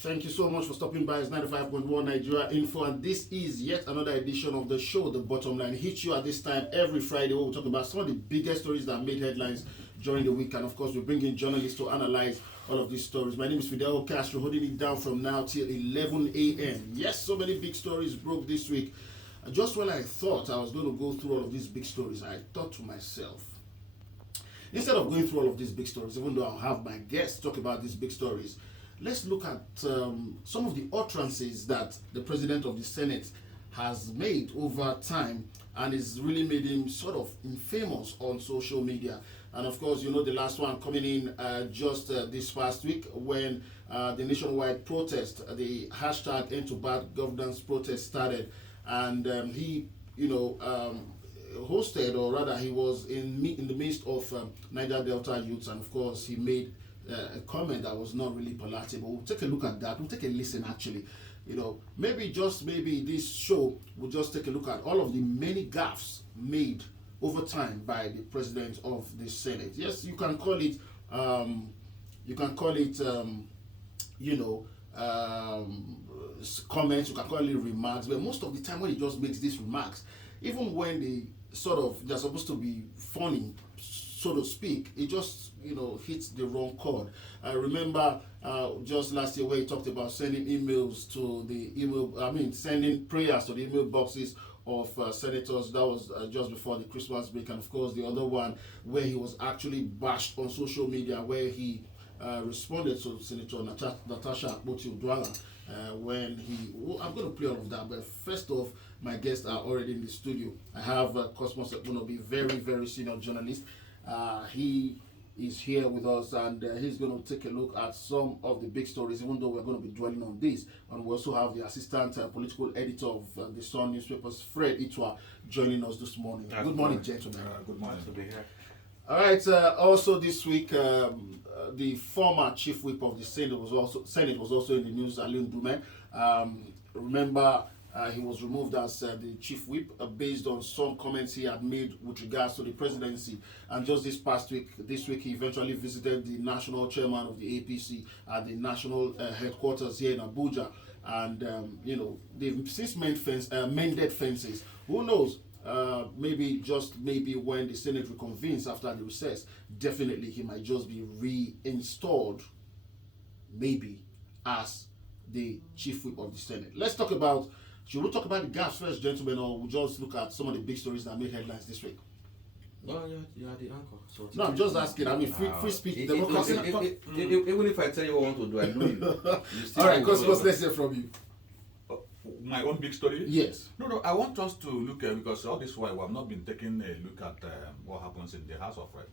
Thank you so much for stopping by. It's 95.1 Nigeria Info, and this is yet another edition of the show, The Bottom Line. Hit you at this time every Friday where we talk about some of the biggest stories that made headlines during the week, and of course, we bring in journalists to analyze all of these stories. My name is Fidel Castro, holding it down from now till 11 a.m. Yes, so many big stories broke this week. Just when I thought I was going to go through all of these big stories, I thought to myself, instead of going through all of these big stories, even though I'll have my guests talk about these big stories, let's look at some of the utterances that the President of the Senate has made over time, and it's really made him sort of infamous on social media. And of course, you know, the last one coming in just this past week when the nationwide protest, the hashtag End to Bad Governance protest started, and he, hosted, or rather he was in the midst of Niger Delta youths, and of course he made a comment that was not really palatable. We'll take a look at that. We'll take a listen actually. Maybe this show will just take a look at all of the many gaffes made over time by the President of the Senate. Yes, you can call it comments, you can call it remarks, but most of the time when he just makes these remarks, even when they're supposed to be funny, so to speak, it just hits the wrong chord. I remember just last year where he talked about sending emails to sending prayers to the email boxes of senators. That was just before the Christmas break. And of course the other one where he was actually bashed on social media, where he responded to Senator Natasha Akpabio when I'm going to play all of that, but first off, my guests are already in the studio. I have Cosmos Ekpunobi, very, very senior journalist. He is here with us, and he's going to take a look at some of the big stories, even though we're going to be dwelling on this. And we also have the assistant political editor of the Sun newspapers, Fred Itwa, joining us this morning. Good morning, gentlemen. Good morning to be here. All right. Also this week, the former chief whip of the Senate was also in the news, Alun Dume. Remember, he was removed as the chief whip based on some comments he had made with regards to the presidency. And just this week, he eventually visited the national chairman of the APC at the national headquarters here in Abuja. And, they've since mended fences. Who knows? Maybe when the Senate reconvenes after the recess, definitely he might just be reinstalled, maybe, as the chief whip of the Senate. Should we talk about the gaps first, gentlemen, or we'll just look at some of the big stories that made headlines this week? No, you're the anchor. So no, I'm just asking. I mean, free speech, democracy. Even if I tell you what I want to do, I know you. All right, Cosmos, let's hear from you. My own big story? Yes. No, I want us to look at, because all this while we have not been taking a look at what happens in the House of Rep.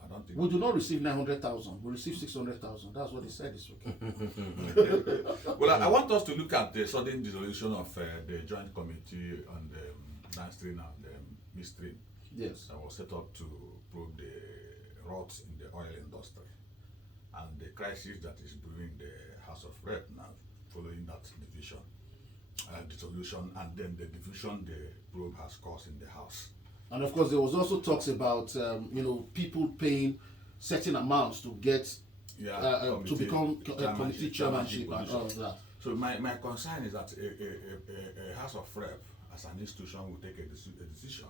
I don't think we do not receive 900,000. We receive 600,000. That's what they said this week. Well, I want us to look at the sudden dissolution of the Joint Committee on the downstream and the midstream. Yes. That was set up to probe the rots in the oil industry and the crisis that is brewing the House of Rep now, following that dissolution, and then the division the probe has caused in the House. And of course, there was also talks about people paying certain amounts to get to become committee chairmanship and all of that. So my concern is that a House of Rep as an institution will take a decision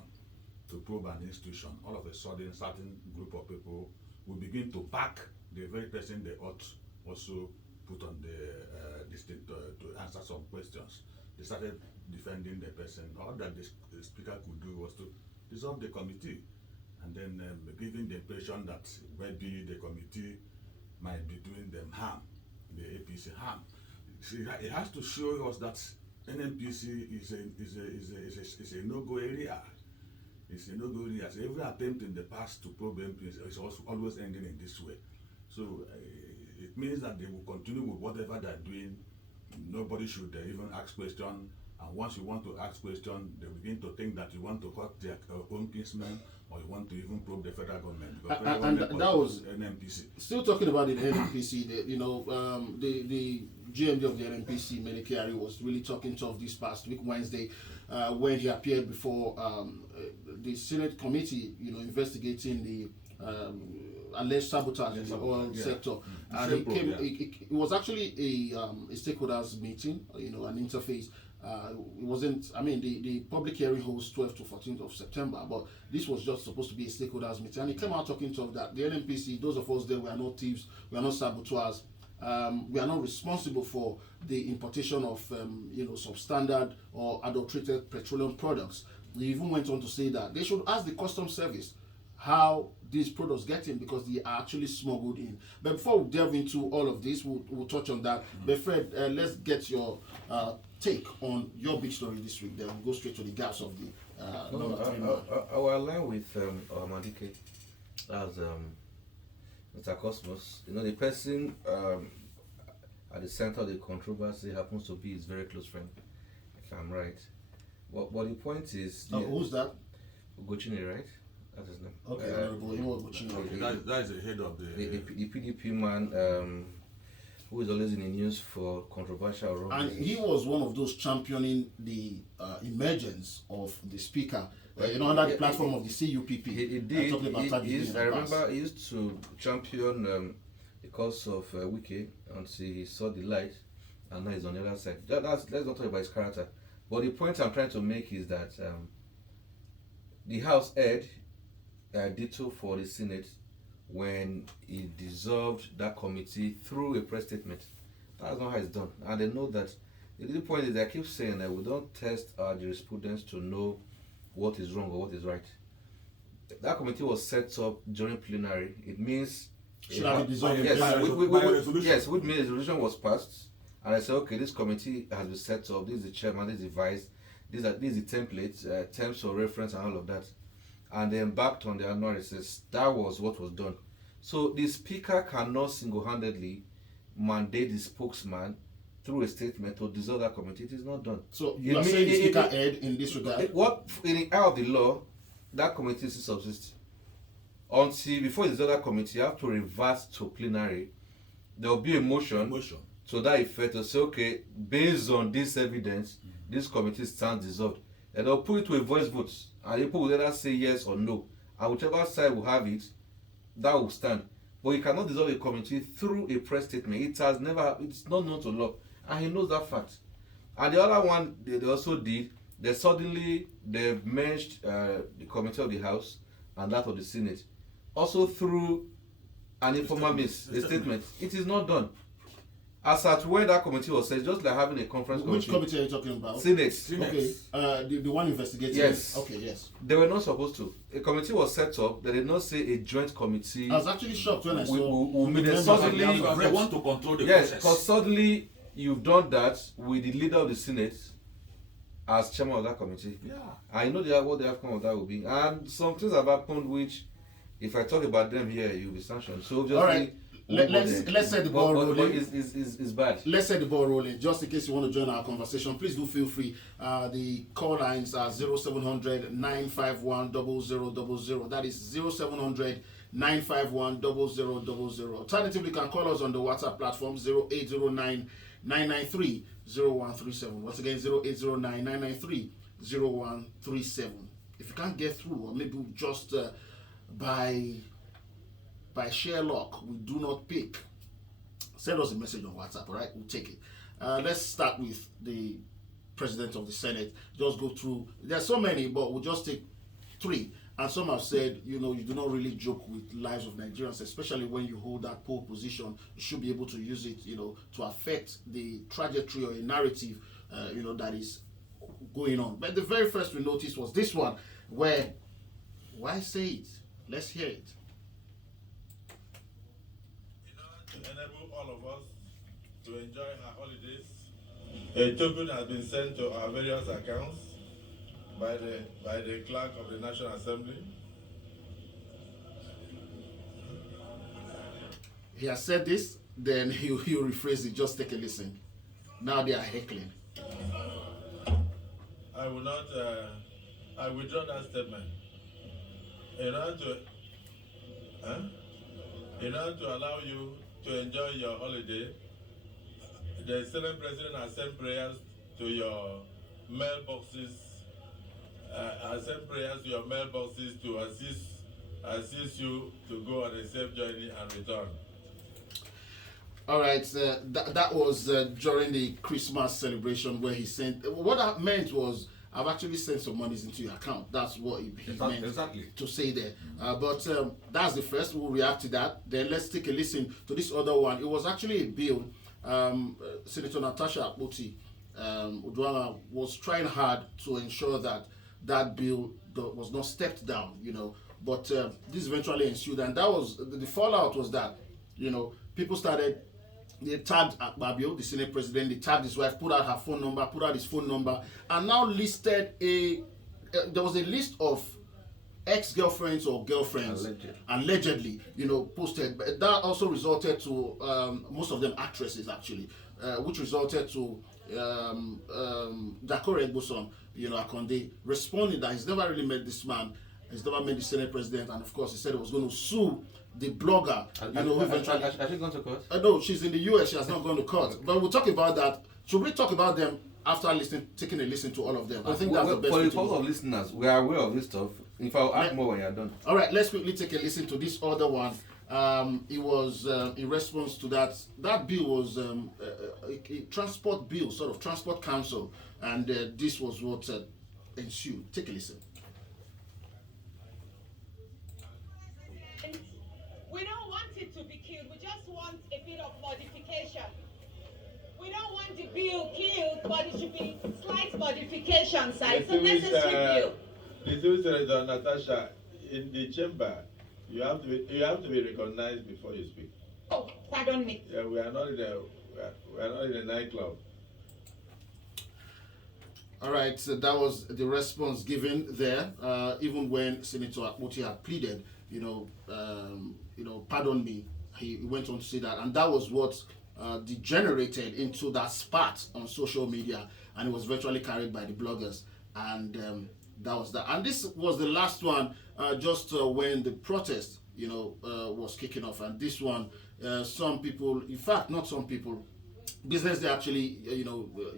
to probe an institution. All of a sudden, certain group of people will begin to back the very person they ought also put on the district to answer some questions. They started defending the person. All that the speaker could do was to dissolve the committee, and then giving the impression that maybe the committee might be doing them harm, the APC harm. See, it has to show us that NNPC is a no-go area. It's a no-go area. So every attempt in the past to probe MPs is also always ending in this way. So it means that they will continue with whatever they're doing. Nobody should even ask questions. And once you want to ask questions, they begin to think that you want to hurt their own kinsmen, or you want to even probe the federal government. And that was NNPC. Still talking about the NNPC, the GMD of the NNPC, Menekari, was really talking tough this past week, Wednesday, when he appeared before the Senate committee, investigating the alleged sabotage in the oil sector. And Same it came. probe, It was actually a stakeholders meeting, an interface. It wasn't. I mean, the public hearing holds 12th to 14th of September, but this was just supposed to be a stakeholders meeting, and he came out talking to us that the NNPC, those of us there, we are not thieves, we are not saboteurs. We are not responsible for the importation of substandard or adulterated petroleum products. They even went on to say that they should ask the customs service how these products get in, because they are actually smuggled in. But before we delve into all of this, we'll touch on that. But Fred, let's get your take on your big story this week. Then we'll go straight to the gaps of the I will align with Amadike as Mr. Cosmos. The person at the center of the controversy happens to be his very close friend, if I'm right. But the point is, who's that? Ugochini, right? That's his name. Okay, Ugochini. That is the head of the PDP man who is always in the news for controversial and he was one of those championing the emergence of the speaker, under the platform of the CUPP. He did. I remember he used to champion the cause of Wiki until he saw the light, and now he's on the other side. Let's not talk about his character. But the point I'm trying to make is that the House aired ditto for the Senate when he dissolved that committee through a press statement. That's not how it's done. And they know that. The point is, I keep saying that we don't test our jurisprudence to know what is wrong or what is right. That committee was set up during plenary. It means should have been dissolved. Yes, resolution. which means the resolution was passed, and I said, okay, this committee has been set up. This is the chairman. This is the vice. This is the template, terms of reference, and all of that. And they embarked on their analysis. That was what was done. So the speaker cannot single-handedly mandate the spokesman through a statement to dissolve that committee. It is not done. So you are saying the speaker erred in this regard? What in the eye of the law, that committee still subsists. Until before you dissolve that committee, you have to revert to plenary. There will be a motion to that effect to say, okay, based on this evidence, this committee stands dissolved. And they'll put it to a voice vote. And people will either say yes or no. And whichever side will have it, that will stand. But you cannot dissolve a committee through a press statement. It's not known to law. And he knows that fact. And the other one they also did, they've merged the committee of the House and that of the Senate. Also through an informal means, a statement. It is not done. As at where that committee was set, just like having a conference committee. Which committee are you talking about? Senate. Okay, the one investigating. Yes. Okay, yes. They were not supposed to. A committee was set up. They did not say a joint committee. I was actually shocked when I saw. Suddenly, they want to control the yes, process. because suddenly you've done that with the leader of the Senate as chairman of that committee. Yeah. I know what the outcome of that will be. And some things have happened which, if I talk about them here, you'll be sanctioned. So obviously, all right. Let's set the ball rolling. But it's bad. Let's set the ball rolling. Just in case you want to join our conversation, please do feel free. The call lines are 0700 951 0000. That is 0700 951 0000. Alternatively, you can call us on the WhatsApp platform 0809 993 0137. Once again, 0809 993 0137. If you can't get through, or maybe just by sheer luck, we do not pick, send us a message on WhatsApp, all right? We'll take it. Let's start with the President of the Senate. Just go through, there's so many, but we'll just take three. And some have said, you do not really joke with lives of Nigerians, especially when you hold that pole position. You should be able to use it, to affect the trajectory or a narrative, that is going on. But the very first we noticed was this one, where, why say it? Let's hear it. To enable all of us to enjoy our holidays, a token has been sent to our various accounts by the clerk of the National Assembly. He has said this, then he'll rephrase it. Just take a listen. Now they are heckling. I will not. I withdraw that statement. In order to allow you to enjoy your holiday, the Senate President has sent prayers to your mailboxes. Has sent prayers to your mailboxes to assist assist you to go on a safe journey and return. All right, that was during the Christmas celebration where he sent. What that meant was, I've actually sent some monies into your account. That's what he meant to say there. But that's the first. We'll react to that. Then let's take a listen to this other one. It was actually a bill. Senator Natasha Akpoti Udwanga was trying hard to ensure that that bill was not stepped down, But this eventually ensued, and that was the fallout was that, people started. They tagged Akpabio, the Senate president. They tagged his wife, put out her phone number, put out his phone number, and now listed there was a list of ex-girlfriends or girlfriends allegedly posted. But that also resulted to most of them actresses actually, which resulted to Dakore Egboson, Akonde, responding that he's never really met this man, he's never met the Senate president, and of course he said he was going to sue the blogger, who eventually. Has she gone to court? No, she's in the US. She has not gone to court. But we'll talk about that. Should we talk about them after taking a listen to all of them? I think that's the best. For the purpose of listeners, we are aware of this stuff. If I'll add more when you're done. All right, let's quickly take a listen to this other one. It was in response to that. That bill was a transport bill, sort of transport council, and this was what ensued. Take a listen. We don't want it to be killed. We just want a bit of modification. We don't want the bill killed, but it should be slight modification, sir. It's a necessary bill. The Senator Natasha, in the chamber, you have to be recognized before you speak. Oh, pardon me. Yeah, we are not in a nightclub. All right, so that was the response given there. Even when Senator Akpoti had pleaded, pardon me, he went on to say that, and that was what degenerated into that spat on social media, and it was virtually carried by the bloggers, and that was that. And this was the last one, just when the protest, was kicking off, and this one, some people, in fact, not some people, Business Day actually,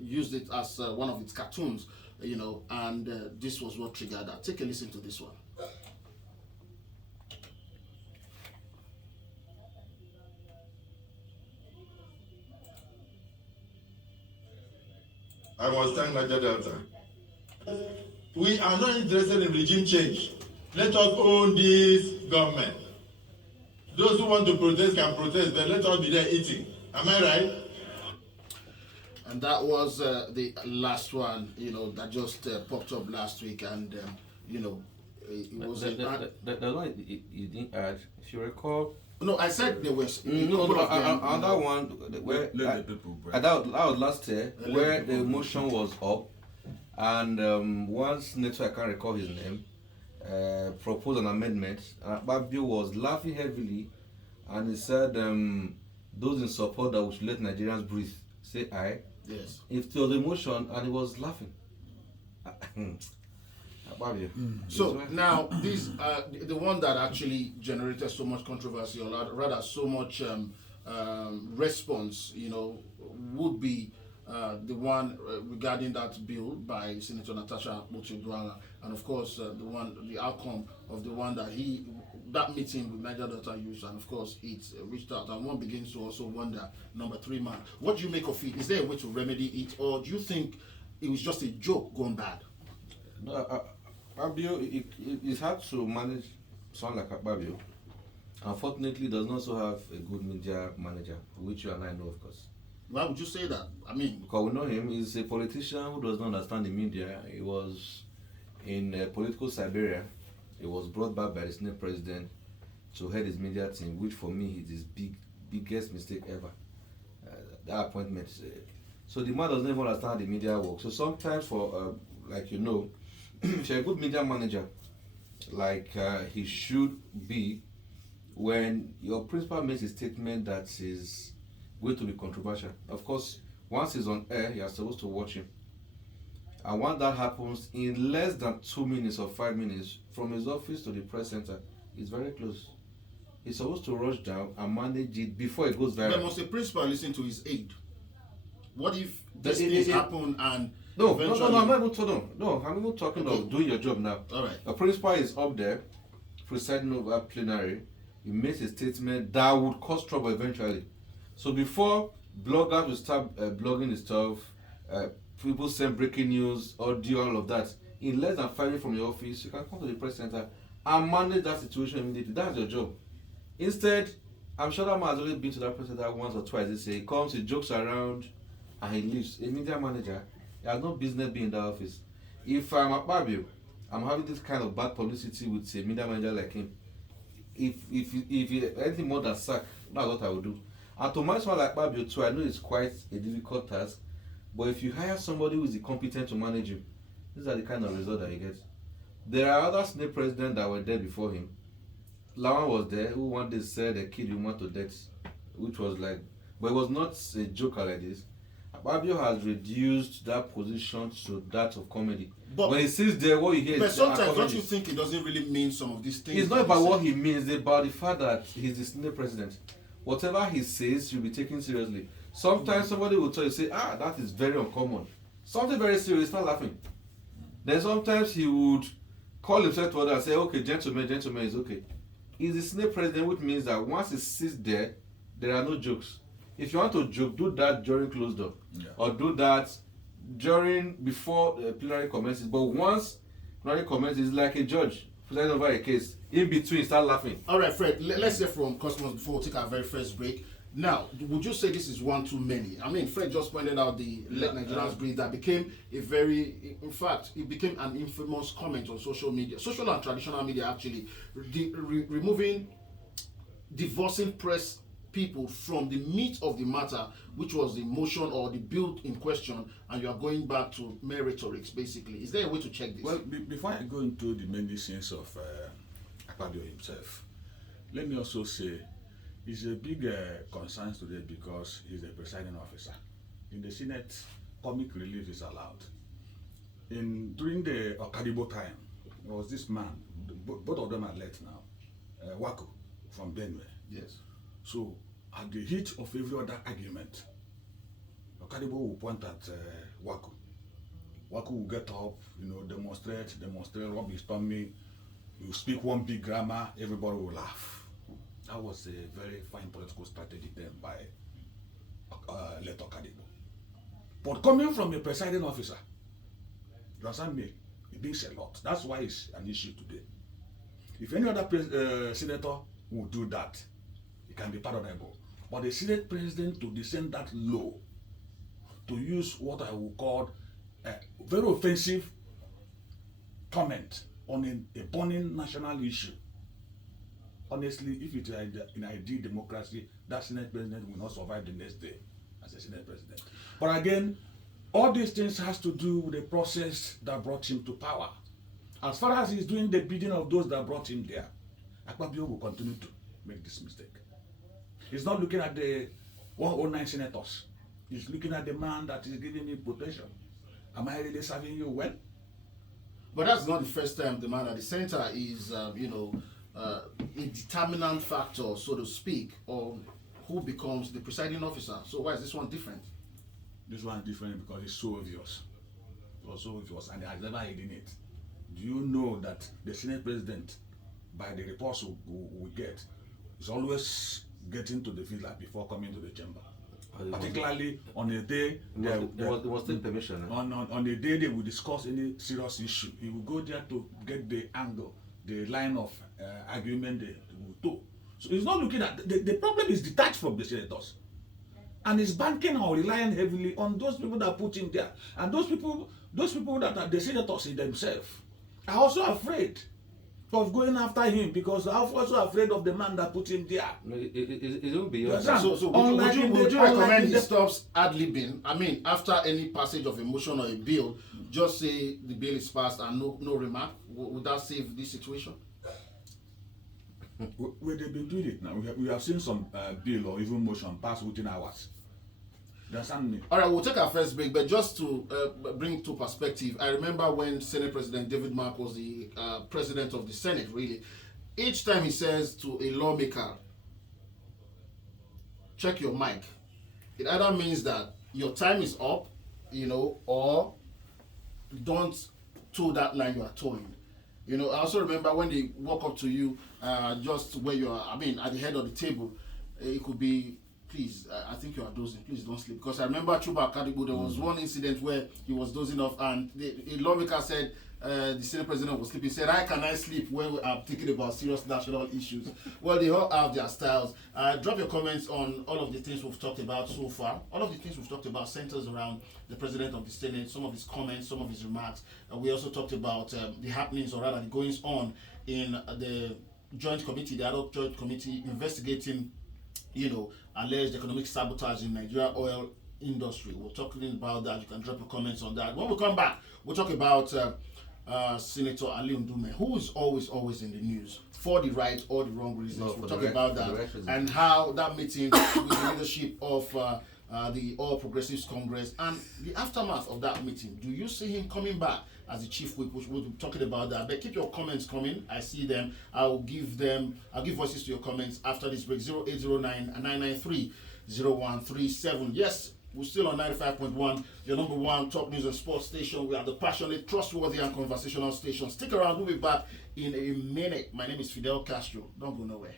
used it as one of its cartoons, and this was what triggered that. Take a listen to this one. I must thank Niger Delta. We are not interested in regime change. Let us own this government. Those who want to protest can protest, but let us be there eating. Am I right? And that was the last one, that just popped up last week, and it was the one you didn't add, if you recall. No, I said there was another one where that was last year, where the motion was up, and once Senator, I can't recall his name, proposed an amendment, and Akpabio was laughing heavily, and he said those in support that we should let Nigerians breathe say aye. Yes. If there was a motion, and he was laughing. So now this the one that actually generated so much controversy, or rather so much response, would be the one regarding that bill by Senator Natasha Akpoti Udwanga, and of course the outcome of the one that meeting with Niger Delta Youth, and of course it reached out, and one begins to also wonder, number 3 man, what do you make of it? Is there a way to remedy it, or do you think it was just a joke gone bad? No, Akpabio, it's hard to manage someone like Akpabio. Unfortunately, does not also have a good media manager, which you and I know, of course. Why would you say that? I mean, because we know him. He's a politician who does not understand the media. He was in political Siberia. He was brought back by the Senate president to head his media team, which for me is his biggest mistake ever. That appointment. So the man doesn't even understand how the media works. So sometimes if you're a good media manager, like he should be, when your principal makes a statement that is going to be controversial, of course, once he's on air, you're supposed to watch him. And once that happens, in less than 2 minutes or 5 minutes, from his office to the press center, it's very close. He's supposed to rush down and manage it before it goes viral. But must the principal listen to his aide? What if this thing happen and No, I'm not even talking. No, I'm even talking of doing your job now. All right. A principal is up there presiding over plenary, he makes a statement that would cause trouble eventually. So before bloggers will start blogging the stuff, people send breaking news, audio, all of that. In less than 5 minutes from your office, you can come to the press center and manage that situation immediately. That's your job. Instead, I'm sure that man has already been to that press center once or twice. They say he comes, he jokes around, and he leaves. A media manager, he has no business being in that office. If I'm Akpabio, I'm having this kind of bad publicity with a media manager like him. If anything more than sack, that's what I would do. And to manage someone like Akpabio too, I know it's quite a difficult task. But if you hire somebody who is competent to manage you, these are the kind of results that you get. There are other Senate presidents that were there before him. Lawan was there, who one day said a kid woman to death, which was like, but it was not a joker like this. Akpabio has reduced that position to that of comedy. But when he sits there, what you hear but is sometimes don't you think it doesn't really mean some of these things? It's not about what he means, it's about the fact that he's the Senate president. Whatever he says should be taken seriously. Sometimes somebody will tell you, say, that is very uncommon. Something very serious, start laughing. Then sometimes he would call himself to others and say, okay, gentlemen, it's okay. He's the Senate president, which means that once he sits there, there are no jokes. If you want to joke, do that during closed door. Yeah. Or do that before plenary commences. But once plenary commences, it's like a judge presiding over a case. In between, start laughing. All right, Fred, let's hear from customers before we take our very first break. Now, would you say this is one too many? I mean, Fred just pointed out the Let Nigerians Breathe that became in fact, it became an infamous comment on social media, social and traditional media actually, divorcing press people from the meat of the matter, which was the motion or the bill in question, and you are going back to mere rhetorics, basically. Is there a way to check this? Well, before I go into the many sins of Akpabio himself, let me also say it's a big concern today because he's a presiding officer. In the Senate, comic relief is allowed. During the Okadibo time, there was this man, both of them are late now, Wako from Benue. Yes. So, at the heat of every other argument, Akpabio will point at Wako. Wako will get up, demonstrate, rub his tummy, will speak one big grammar, everybody will laugh. That was a very fine political strategy then by Leto Akpabio. But coming from a presiding officer, you understand me? It means a lot. That's why it's an issue today. If any other senator would do that, it can be pardonable. But the Senate president to descend that low, to use what I will call a very offensive comment on a burning national issue. Honestly, if it is in ideal democracy, that Senate president will not survive the next day as a Senate president. But again, all these things has to do with the process that brought him to power. As far as he's doing the bidding of those that brought him there, Akpabio will continue to make this mistake. He's not looking at the 109 senators. He's looking at the man that is giving me protection. Am I really serving you well? But that's not the first time the man at the center is, a determinant factor, so to speak, on who becomes the presiding officer. So why is this one different? This one is different because it's so obvious. It was so obvious and he has never hidden it. Do you know that the Senate president, by the reports we get, is always getting to the villa before coming to the chamber? Particularly on a day there was still permission. On the day they will discuss any serious issue, he will go there to get the angle, the line of argument they will do. So he's not looking at the problem is detached from the senators, and he's banking or relying heavily on those people that put him there, and those people that are the senators in themselves are also afraid of going after him because they are also afraid of the man that put him there. It won't be yours. So would you recommend he stops ad-libbing? I mean, after any passage of a motion or a bill, just say the bill is passed and no remark? Would that save this situation? Well, they've been doing it now. We have seen some bill or even motion pass within hours. Understand me? All right, we'll take our first break, but just to bring to perspective, I remember when Senate President David Mark was the president of the Senate, really, each time he says to a lawmaker, check your mic, it either means that your time is up, or don't toe that line you are towing. You know, I also remember when they walk up to you, just where you are, I mean, at the head of the table, it could be, please, I think you are dozing, please don't sleep. Because I remember Chuba Kadibu, there was one incident where he was dozing off, and a lawmaker said, the Senate president was sleeping. He said, "How can I sleep when we are thinking about serious national issues?" Well, they all have their styles. Drop your comments on all of the things we've talked about so far. All of the things we've talked about centers around the president of the Senate, some of his comments, some of his remarks. We also talked about the happenings, or rather the goings on in the joint committee, the ad hoc joint committee investigating, alleged economic sabotage in Nigeria oil industry. We're talking about that. You can drop your comments on that. When we come back, we'll talk about Senator Ali Ndume, who is always in the news for the right or the wrong reasons. We'll talk about that and how that meeting with the leadership of the All Progressives Congress and the aftermath of that meeting. Do you see him coming back as the chief whip? We'll be talking about that. But keep your comments coming. I see them. I'll give voices to your comments after this break. 0809 993 0137. Yes. We're still on 95.1, your number one top news and sports station. We are the passionate, trustworthy, and conversational station. Stick around, we'll be back in a minute. My name is Fidel Castro. Don't go nowhere.